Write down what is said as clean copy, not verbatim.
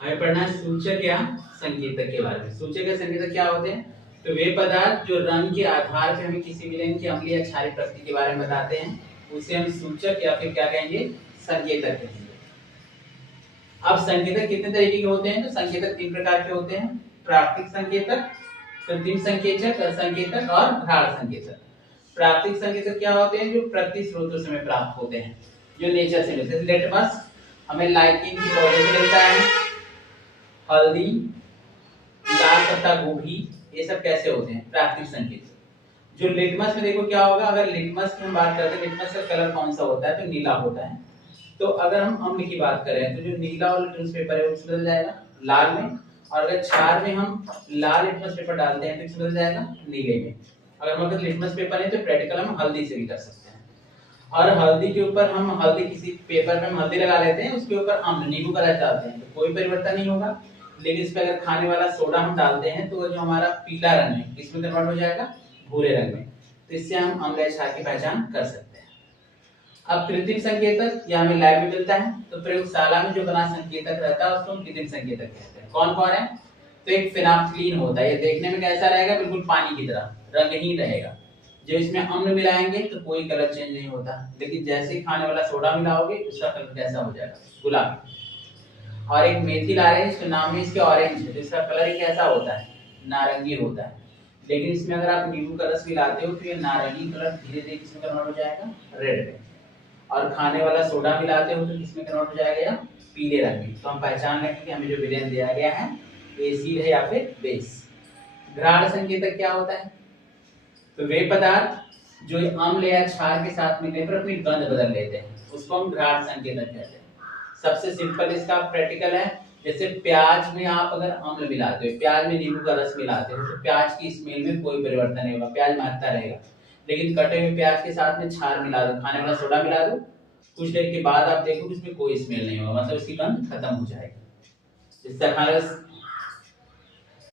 हमें पढ़ना है सूचक या संकेतक के बारे में। सूचक या संकेतक क्या होते हैं? तो वे पदार्थ जो रंग के आधार पर हमें किसी विलयन की अम्लीय या क्षारीय प्रकृति के बारे में बताते हैं उसे हम सूचक या फिर क्या कहेंगे, संकेतक कहेंगे। अब संकेतक कितने तरीके के होते हैं? तो संकेतक 3 प्रकार के होते हैं, प्राकृतिक संकेतक, कृत्रिम संकेतक, संकेतक और घ्राण संकेतक। प्राकृतिक संकेतक क्या होते हैं? जो प्रकृति स्रोतों से हमें प्राप्त होते हैं, जो नेचर से मिलते हैं। लिटमस हमें लाइकेन की पौधे से मिलता है, हल्दी, लाल पत्ता गोभी, ये सब कैसे होते हैं? प्राकृतिक संकेतक। जो लिटमस में देखो क्या होगा, अगर लिटमस की हम बात करते हैं, लिटमस का कलर कौन सा होता है? तो नीला होता है। तो अगर हम अम्ल की बात करें तो जो नीला वाला लिटमस पेपर है वो बदल जाएगा लाल में, और अगर क्षार में हम लाल लिटमस पेपर डालते हैं तो बदल जाएगा नीले में। अगर हमारे पास लिटमस पेपर है तो प्रैक्टिकल हम हल्दी से भी कर सकते हैं, और हल्दी के ऊपर हम हल्दी किसी पेपर में हम हल्दी लगा लेते हैं, उसके ऊपर अम्ल नींबू का रस डालते हैं तो कोई परिवर्तन नहीं होगा। लेकिन इस पे अगर खाने वाला सोडा हम डालते हैं तो जो हमारा पीला रंग है किसमें कन्वर्ट हो जाएगा? भूरे रंग में। तो इससे हम अम्ल या क्षार की पहचान कर सकते हैं। अब कृत्रिम संकेतक यह हमें लैब में मिलता है, तो प्रयोगशाला में जो बना संकेतक रहता है उसको हम कृत्रिम संकेतक कहते हैं। कौन कौन है? तो एक फिनाफ्थलीन होता है, ये देखने में कैसा रहेगा? बिल्कुल पानी की तरह रंगहीन रहेगा। जब इसमें अम्ल मिलाएंगे तो कोई कलर चेंज नहीं होता, लेकिन जैसे ही खाने वाला सोडा मिलाओगे उसका कलर कैसा हो जाएगा? गुलाबी। और एक मेथिल ऑरेंज, तो नाम में इसके ऑरेंज है, तो इसका कलर ही कैसा होता है? नारंगी होता है। लेकिन इसमें अगर आप नींबू का रस मिलाते हो तो ये नारंगी कलर धीरे धीरे किसमें कन्वर्ट हो जाएगा? रेड में। और खाने वाला सोडा मिलाते हो तो किसमें कन्वर्ट हो जाएगा? या पीले रंग में। तो हम पहचान लेंगे कि हमें जो विलयन दिया गया है एसिड है या फिर बेस। घ्राण संकेतक क्या होता है? तो वे पदार्थ जो अम्ल या क्षार के साथ मिलने पर अपनी गंध बदल लेते हैं उसको हम घ्राण संकेतक कहते हैं। सबसे सिंपल इसका प्रैक्टिकल है, जैसे प्याज में आप अगर अम्ल मिलाते हो, प्याज में नींबू का रस मिलाते हो, तो प्याज की स्मेल में कोई परिवर्तन नहीं होगा, प्याज महकता रहेगा। लेकिन कटे हुए प्याज के साथ में क्षार मिला दो, खाने वाला सोडा मिला दो, कुछ देर के बाद आप देखो उसमें कोई स्मेल नहीं होगा, मतलब इसकी गंध खत्म हो जाएगी। इससे खाने